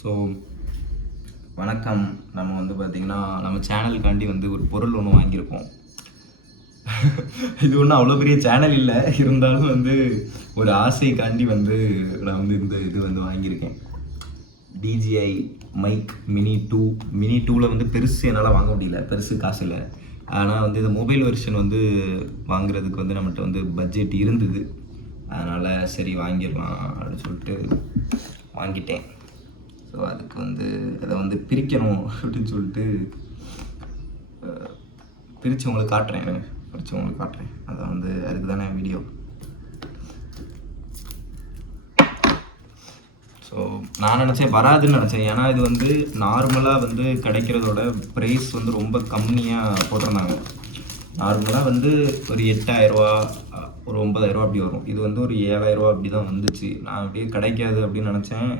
So வணக்கம். நம்ம வந்து பார்த்திங்கன்னா நம்ம சேனலுக்காண்டி வந்து ஒரு பொருள் ஒன்று வாங்கியிருக்கோம். இது ஒன்றும் அவ்வளோ பெரிய சேனல் இல்லை, இருந்தாலும் வந்து ஒரு ஆசைக்காண்டி வந்து நான் வந்து இந்த இது வந்து வாங்கியிருக்கேன். DJI மைக் மினி 2ல் வந்து பெருசு என்னால் வாங்க முடியல, பெருசு காசு இல்லை. ஆனால் வந்து இந்த மொபைல் வெர்ஷன் வந்து வாங்குறதுக்கு வந்து நம்மகிட்ட வந்து பட்ஜெட் இருந்தது. அதனால் சரி வாங்கிடலாம் அப்படின்னு சொல்லிட்டு வாங்கிட்டேன். ஸோ அதுக்கு வந்து அதை வந்து பிரிக்கணும் அப்படின்னு சொல்லிட்டு பிரித்து உங்களுக்கு காட்டுறேன். அதை வந்து அதுக்கு தானே வீடியோ. ஸோ நான் வராதுன்னு நினச்சேன். ஏன்னா இது வந்து நார்மலாக வந்து கிடைக்கிறதோட ப்ரைஸ் வந்து ரொம்ப கம்மியாக போட்டிருந்தாங்க. நார்மலாக வந்து ஒரு 8,000 ஒரு 9,000 அப்படி வரும். இது வந்து ஒரு 7,000 அப்படி தான் வந்துச்சு. நான் அப்படியே கிடைக்காது அப்படின்னு நினச்சேன்,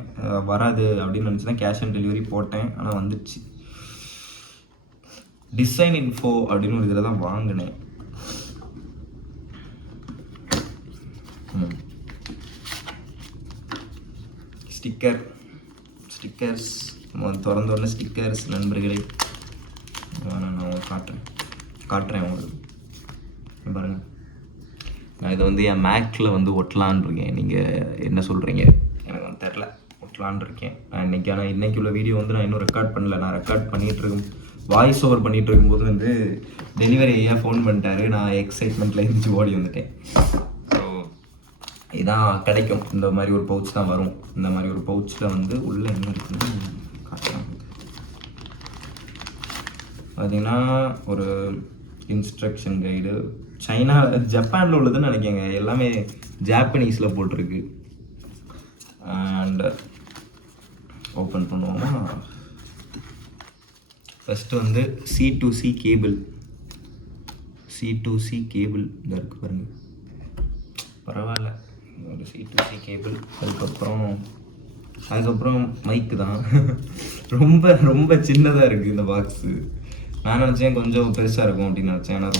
வராது அப்படின்னு நினச்சி தான் கேஷ் ஆன் டெலிவரி போட்டேன். ஆனால் வந்துடுச்சு. டிசைன் இன்ஃபோ அப்படின்னு ஒரு இதில் தான் வாங்கினேன். ஸ்டிக்கர்ஸ் திறந்த உடனே ஸ்டிக்கர்ஸ் நண்பர்களே நான் காட்டுறேன் உங்களுக்கு பாருங்கள். நான் இதை வந்து என் மேக்கில் வந்து ஒட்டலான் இருக்கேன். நீங்கள் என்ன சொல்கிறீங்க எனக்கு வந்து தெரில, ஒட்டலான் இருக்கேன் நான் இன்றைக்கி. ஆனால் இன்றைக்கி உள்ள வீடியோ வந்து நான் இன்னும் ரெக்கார்ட் பண்ணல. நான் ரெக்கார்ட் பண்ணிகிட்ருக்கும் வாய்ஸ் ஓவர் பண்ணிகிட்டு இருக்கும்போது வந்து டெலிவரி ஐயா ஃபோன் பண்ணிட்டாரு. நான் எக்ஸைட்மெண்ட்டில் இருந்துச்சு ஓடி வந்துட்டேன். ஸோ இதான் கிடைக்கும். இந்த மாதிரி ஒரு பவுச் தான் வரும். இந்த மாதிரி ஒரு பவுச்சில் வந்து உள்ளே என்ன இருக்குன்னு காட்டுறாங்க. பார்த்தீங்கன்னா ஒரு இன்ஸ்ட்ரக்ஷன் கைடு. ஜப்பானில் உள்ளதுன்னு நினைக்கங்க, எல்லாமே ஜாப்பனீஸில் போட்டிருக்கு. அண்ட் ஓப்பன் பண்ணுவோமா. ஃபஸ்ட்டு வந்து C2C கேபிள் இந்த இருக்குது பாருங்க, பரவாயில்ல. ஒரு C2C கேபிள். அதுக்கப்புறம் மைக்கு தான். ரொம்ப ரொம்ப சின்னதாக இருக்குது இந்த பாக்ஸு. நான் நினச்சேன் கொஞ்சம் பெருசாக இருக்கும் அப்படின்னு நினச்சேன். ஆனால்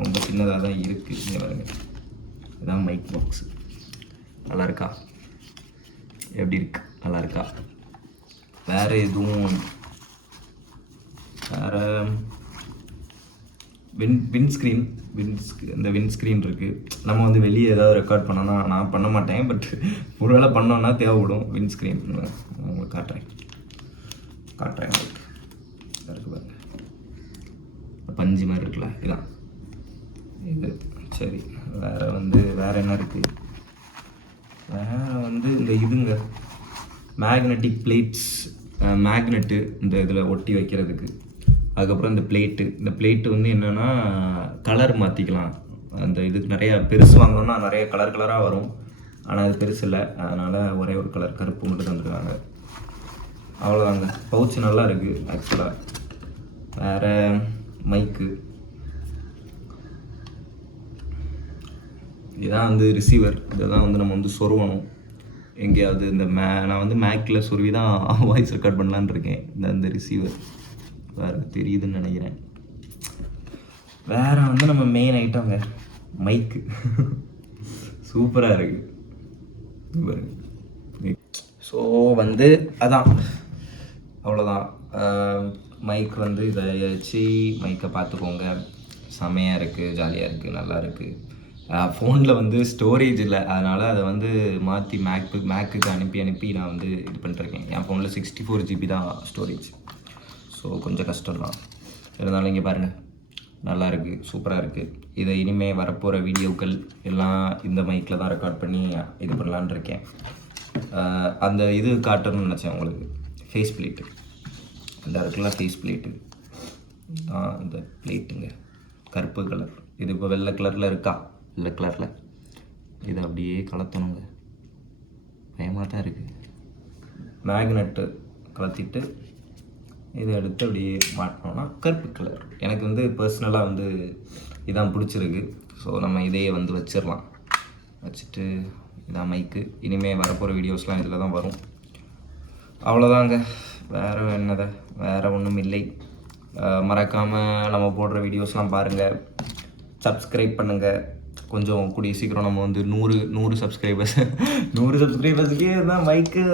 ரொம்ப சின்னதாக தான் இருக்குது. இங்கே பாருங்க, இதுதான் மைக் பாக்ஸு. நல்லா இருக்கா? எப்படி இருக்கு? நல்லா இருக்கா? வேறு எதுவும் இந்த விண்ட்ஸ்க்ரீன் இருக்குது. நம்ம வந்து வெளியே ஏதாவது ரெக்கார்ட் பண்ணோன்னா, நான் பண்ண மாட்டேன், பட் ஒருவேளை பண்ணோன்னா தேவைப்படும். விண்ட்ஸ்க்ரீன் உங்களுக்கு காட்டுறேன் உங்களுக்கு இருக்கு பாருங்க, பஞ்சு மாதிரி இருக்குல்ல, இதான் இது. சரி, வேறு என்ன இருக்குது? வேறு வந்து இந்த இதுங்க மேக்னெட்டிக் பிளேட்ஸ், மேக்னெட்டு இந்த இதில் ஒட்டி வைக்கிறதுக்கு. அதுக்கப்புறம் இந்த பிளேட்டு வந்து என்னென்னா கலர் மாற்றிக்கலாம். அந்த இதுக்கு நிறையா பெருசு வாங்கினோன்னா நிறைய கலராக வரும். ஆனால் அது பெருசு இல்லை, அதனால் ஒரே ஒரு கலர் கருப்பு மட்டும் தந்துருக்காங்க. அவ்வளோதாங்க. பவுச்சு நல்லா இருக்குது ஆக்சுவலாக. வேறு மைக்கு, இதுதான் வந்து ரிசீவர். இதை தான் வந்து நம்ம வந்து சொருவணும் எங்கேயாவது. நான் வந்து மேக்கில் சொருவி தான் வாய்ஸ் ரெக்கார்ட் பண்ணலான்னு இருக்கேன். இந்த ரிசீவர் வேறு தெரியுதுன்னு நினைக்கிறேன். வேறு வந்து நம்ம மெயின் ஐட்டங்க மைக்கு. சூப்பராக இருக்குது. ஸோ வந்து அதான், அவ்வளோதான். மைக் வந்து இதை வச்சு மைக்கை பார்த்துக்கோங்க. செமையாக இருக்குது, ஜாலியாக இருக்குது, நல்லா இருக்குது. ஃபோனில் வந்து ஸ்டோரேஜ் இல்லை, அதனால் அதை வந்து மாற்றி மேக்குக்கு அனுப்பி நான் வந்து இது பண்ணிட்டுருக்கேன். என் ஃபோனில் 64 GB தான் ஸ்டோரேஜ். ஸோ கொஞ்சம் கஷ்டம்தான். இருந்தாலும் இங்கே பாருங்கள், நல்லா இருக்குது, சூப்பராக இருக்குது. இதை இனிமேல் வரப்போகிற வீடியோக்கள் எல்லாம் இந்த மைக்கில் தான் ரெக்கார்ட் பண்ணி இது பண்ணலான் இருக்கேன். அந்த இது காட்டணும்னு நினச்சேன் உங்களுக்கு. ஃபேஸ் பிளேட்டு இந்த இருக்குல்ல, ஃபேஸ் பிளேட்டு தான் இந்த பிளேட்டுங்க. கருப்பு கலர். இது இப்போ வெள்ளை கலரில் இருக்கா? வெள்ளை கலரில் இதை அப்படியே கலத்தணுங்க. பயமாக தான் இருக்குது. மேக்னெட்டு கலத்திட்டு இதை எடுத்து அப்படியே மாட்டினோன்னா கருப்பு கலர். எனக்கு வந்து பர்சனலாக வந்து இதான் பிடிச்சிருக்கு. ஸோ நம்ம இதையே வந்து வச்சுட்டு இதான் மைக்கு. இனிமேல் வரப்போகிற வீடியோஸ்லாம் இதில் தான் வரும். அவ்வளோதாங்க. வேறு ஒன்றும் இல்லை. மறக்காமல் நம்ம போடுற வீடியோஸ்லாம் பாருங்கள், சப்ஸ்கிரைப் பண்ணுங்கள். கொஞ்சம் கூடிய சீக்கிரம் நம்ம வந்து 100 சப்ஸ்கிரைபர்ஸுக்கே தான் மைக்கு